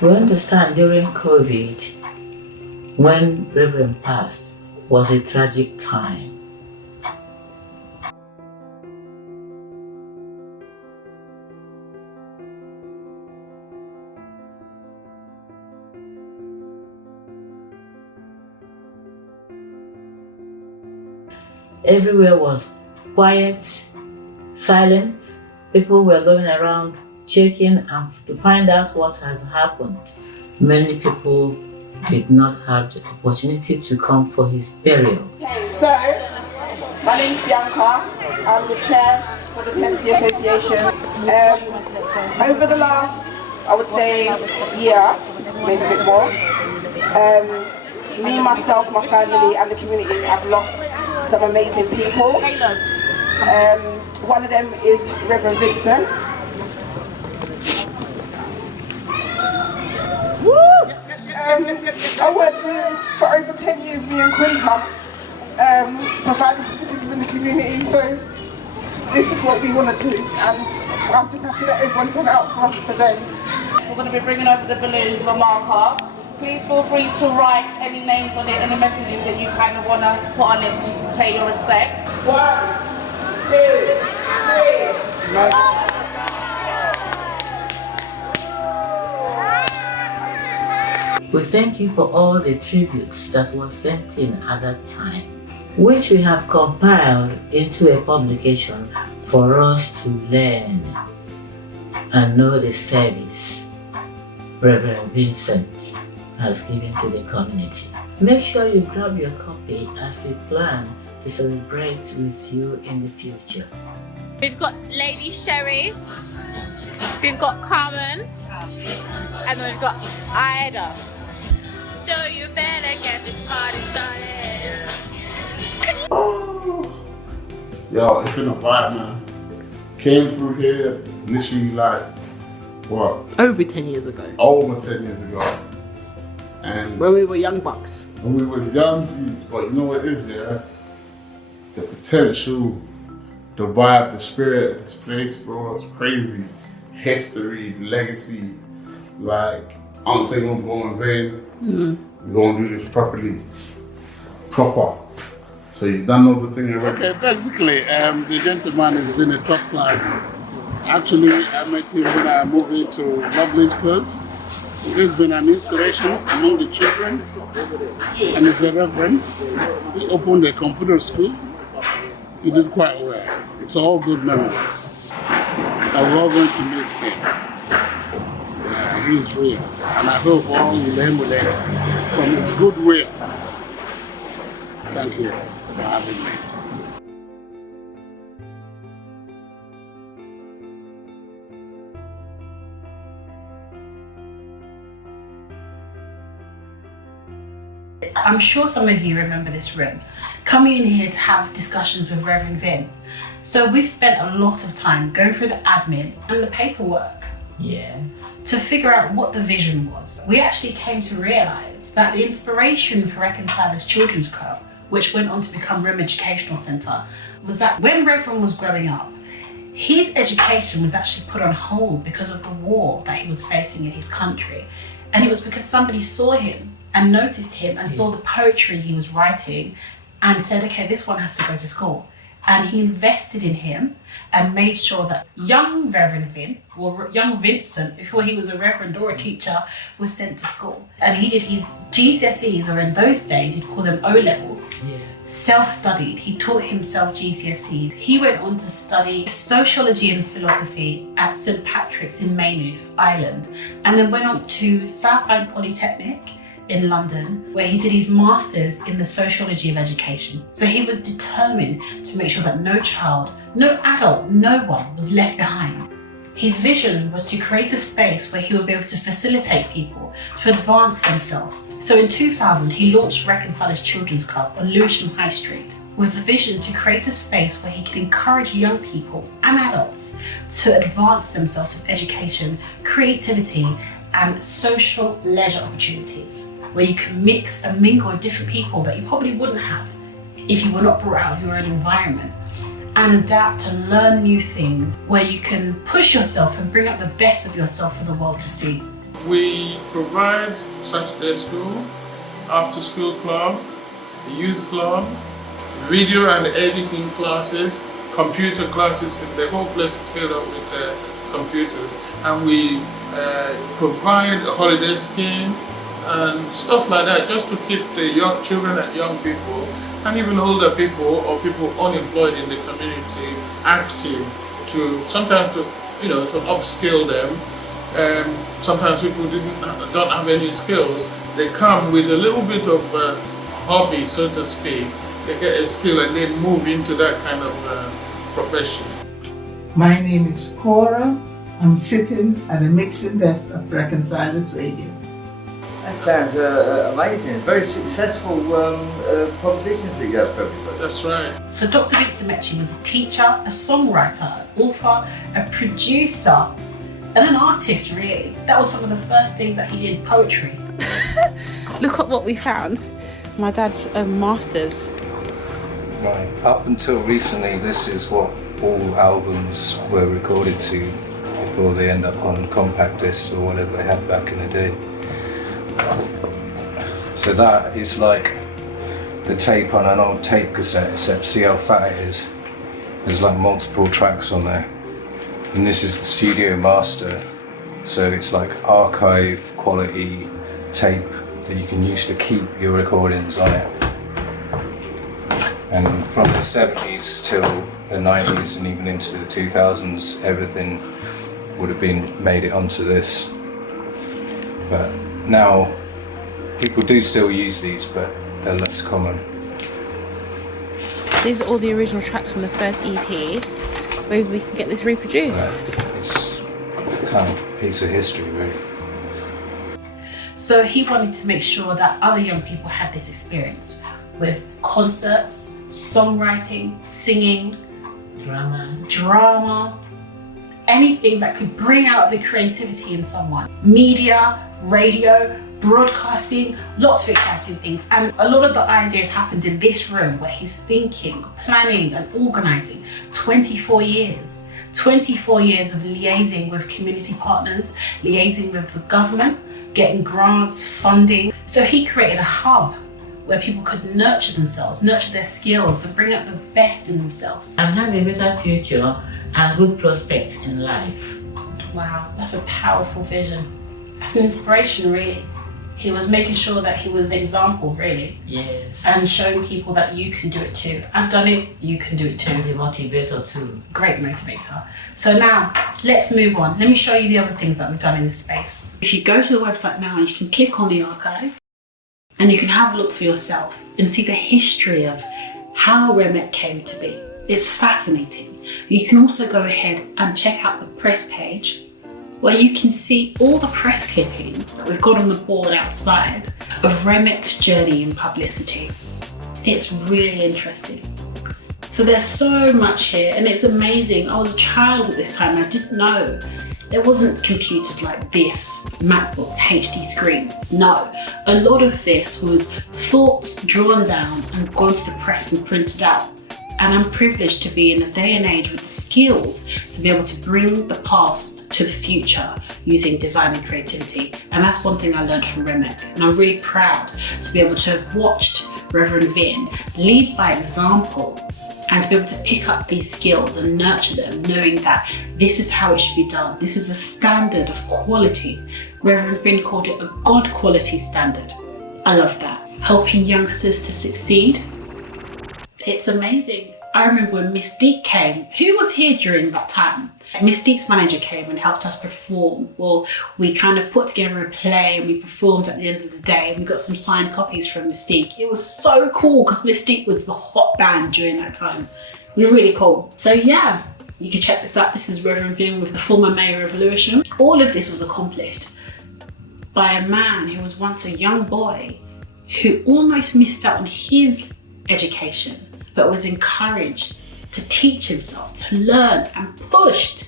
We understand during COVID, when Reverend passed, was a tragic time. Everywhere was quiet, silent. People were going around checking and to find out what has happened. Many people did not have the opportunity to come for his burial. Okay, so my name is Bianca. I'm the chair for the Tennessee Association. Over the last, I would say, year, maybe a bit more, me, myself, my family and the community have lost some amazing people. One of them is Reverend Vincent. I worked with him for over 10 years, me and Quinta, providing opportunities in the community, so this is what we want to do, and I'm just happy that everyone turned out for us today. So we're going to be bringing over the balloons with a marker. Please feel free to write any names on it, any messages that you kind of want to put on it, just to pay your respects. 1, 2, 3. We thank you for all the tributes that were sent in at that time, which we have compiled into a publication for us to learn and know the service Reverend Vincent has given to the community. Make sure you grab your copy as we plan to celebrate with you in the future. We've got Lady Sherry, we've got Carmen, and then we've got Ida. So you better get this party started. Oh. Yo, it's been a vibe, man. Came through here literally like, what? Over 10 years ago. Over 10 years ago. And when we were young bucks. When we were young dudes, but you know what it is, yeah? The potential, the vibe, the spirit of this place, bro, it's crazy. History, legacy, like, I don't think I'm going in vain. We're going to do this properly, proper. So you done all the thing already? Okay, basically, the gentleman has been a top class. Actually, I met him when I moved into Loveridge Close. He's been an inspiration among the children, and he's a reverend. He opened a computer school. He did quite well. It's all good memories. And we're all going to miss him. Yeah, he's real. And I hope all will emulate from his goodwill. Thank you for having me. I'm sure some of you remember this room, coming in here to have discussions with Reverend Vin. So we've spent a lot of time going through the admin and the paperwork to figure out what the vision was. We actually came to realise that the inspiration for Reconcilers Children's Club, which went on to become Room Educational Centre, was that when Reverend was growing up, his education was actually put on hold because of the war that he was facing in his country. And it was because somebody saw him and noticed him and saw the poetry he was writing and said, okay, this one has to go to school. And he invested in him and made sure that young Reverend Vin, or young Vincent, before he was a reverend or a teacher, was sent to school. And he did his GCSEs, or in those days, you'd call them O-levels, self-studied. He taught himself GCSEs. He went on to study sociology and philosophy at St. Patrick's in Maynooth, Ireland, and then went on to Southend Polytechnic in London, where he did his masters in the sociology of education. So he was determined to make sure that no child, no adult, no one was left behind. His vision was to create a space where he would be able to facilitate people to advance themselves. So in 2000, he launched Reconcilers Children's Club on Lewisham High Street, with the vision to create a space where he could encourage young people and adults to advance themselves with education, creativity, and social leisure opportunities, where you can mix and mingle with different people that you probably wouldn't have if you were not brought out of your own environment, and adapt and learn new things, where you can push yourself and bring out the best of yourself for the world to see. We provide Saturday school, after school club, youth club, video and editing classes, computer classes. The whole place is filled up with computers, and we provide a holiday scheme and stuff like that, just to keep the young children and young people and even older people or people unemployed in the community active, to sometimes to upskill them. Sometimes people don't have any skills. They come with a little bit of hobby, so to speak. They get a skill and they move into that kind of profession. My name is Cora. I'm sitting at the mixing desk of Reconcilers Radio. That sounds amazing. Very successful propositions that you have for everybody. That's right. So Dr. Vincent Manyyyy is a teacher, a songwriter, an author, a producer, and an artist, really. That was some of the first things that he did, poetry. Look at what we found. My dad's masters. Right. Up until recently, this is what all albums were recorded to before they end up on compact discs or whatever they had back in the day. So that is like the tape on an old tape cassette, except see how fat it is. There's like multiple tracks on there. And this is the studio master. So it's like archive quality tape that you can use to keep your recordings on it. And from the 70s till the 90s and even into the 2000s, everything would have been made it onto this. But now people do still use these, but they're less common. These are all the original tracks from the first EP. Maybe we can get this reproduced. It's kind of a piece of history, really. So he wanted to make sure that other young people had this experience with concerts, songwriting, singing, drama, anything that could bring out the creativity in someone. Media, radio, broadcasting, lots of exciting things. And a lot of the ideas happened in this room where he's thinking, planning and organising. 24 years. 24 years of liaising with community partners, liaising with the government, getting grants, funding. So he created a hub where people could nurture themselves, nurture their skills and bring out the best in themselves. And have a better future and good prospects in life. Wow, that's a powerful vision. That's an inspiration, really. He was making sure that he was an example, really. Yes. And showing people that you can do it too. I've done it, you can do it too. And the motivator too. Great motivator. So now, let's move on. Let me show you the other things that we've done in this space. If you go to the website now, you can click on the archive and you can have a look for yourself and see the history of how Remek came to be. It's fascinating. You can also go ahead and check out the press page where you can see all the press clippings that we've got on the board outside of Remek's journey in publicity. It's really interesting. So there's so much here and it's amazing. I was a child at this time, I didn't know. There wasn't computers like this, MacBooks, HD screens. No, a lot of this was thoughts drawn down and gone to the press and printed out. And I'm privileged to be in a day and age with the skills to be able to bring the past to the future using design and creativity. And that's one thing I learned from Remek. And I'm really proud to be able to have watched Reverend Vin lead by example and to be able to pick up these skills and nurture them, knowing that this is how it should be done. This is a standard of quality. Reverend Vin called it a God quality standard. I love that. Helping youngsters to succeed. It's amazing. I remember when Mystique came. Who was here during that time? Mystique's manager came and helped us perform. Well, we kind of put together a play and we performed at the end of the day and we got some signed copies from Mystique. It was so cool because Mystique was the hot band during that time. It was really cool. So yeah, you can check this out. This is Reverend Vin with the former mayor of Lewisham. All of this was accomplished by a man who was once a young boy who almost missed out on his education, but was encouraged to teach himself, to learn and pushed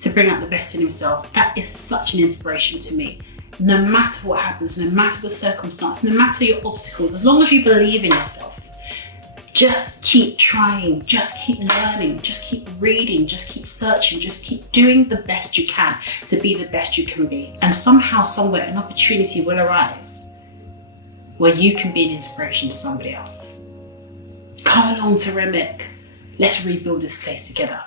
to bring out the best in himself. That is such an inspiration to me. No matter what happens, no matter the circumstance, no matter your obstacles, as long as you believe in yourself, Just keep trying, just keep learning, just keep reading, just keep searching, just keep doing the best you can to be the best you can be. And somehow, somewhere, an opportunity will arise where you can be an inspiration to somebody else. Come along to Remick. Let's rebuild this place together.